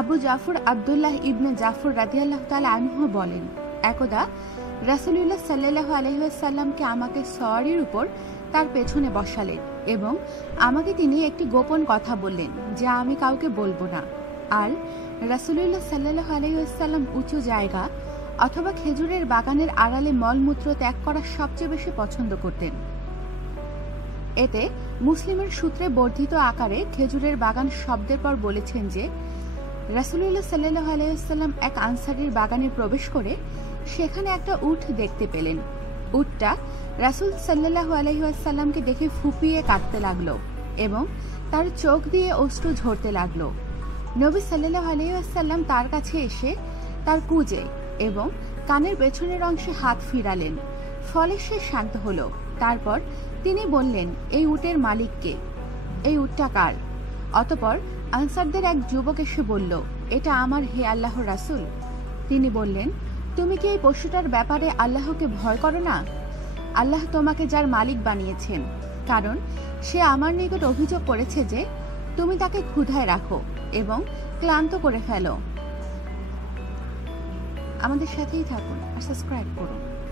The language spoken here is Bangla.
আবু জাফর আবদুল্লাহ ইবনে জাফর রাদিয়াল্লাহ তালা আনহু বলেন, একদা রাসুলুল্লাহ সাল্লাহ আলহিহাসাল্লামকে আমাকে সওয়ারির উপর তার পেছনে বসালেন এবং আমাকে তিনি একটি গোপন কথা বললেন, যা আমি কাউকে বলব না। আর রাসুলুল্লাহ সাল্লাহ আলহিহাসাল্লাম উঁচু জায়গা অথবা খেজুরের বাগানের আড়ালে মলমূত্র ত্যাগ করা সবচেয়ে বেশি পছন্দ করতেন। এতে মুসলিমের সূত্রে বর্ধিত আকারে খেজুরের বাগান শব্দের পর বলেছেন যে রাসুলুল্লাহ সাল্লাহ আলাইসাল্লাম এক আনসারির বাগানে প্রবেশ করে সেখানে একটা উট দেখতে পেলেন। উটটা রাসুল সাল্লাহ আলহিহাসাল্লামকে দেখে ফুপিয়ে কাঁদতে লাগল এবং তার চোখ দিয়ে অশ্রু ঝরতে লাগল। নবী সাল্লাহ আলহিহাসাল্লাম তার কাছে এসে তার কুজে এবং কানের পেছনের অংশে হাত ফিরালেন। ফলে সে শান্ত হলো। তারপর তিনি বললেন, এই উটের মালিককে? এই উটটা কার? অতপর আনসারদের এক যুবক এসে বলল, এটা আমার হে আল্লাহ রাসুল। তিনি বললেন, তুমি কি এই পশুটার ব্যাপারে আল্লাহকে ভয় করো না? আল্লাহ তোমাকে যার মালিক বানিয়েছেন। কারণ সে আমার নিকট অভিযোগ করেছে যে, তুমি তাকে ক্ষুধায় রাখো এবং ক্লান্ত করে ফেলো। আমাদের সাথেই থাকুন আর সাবস্ক্রাইব করুন।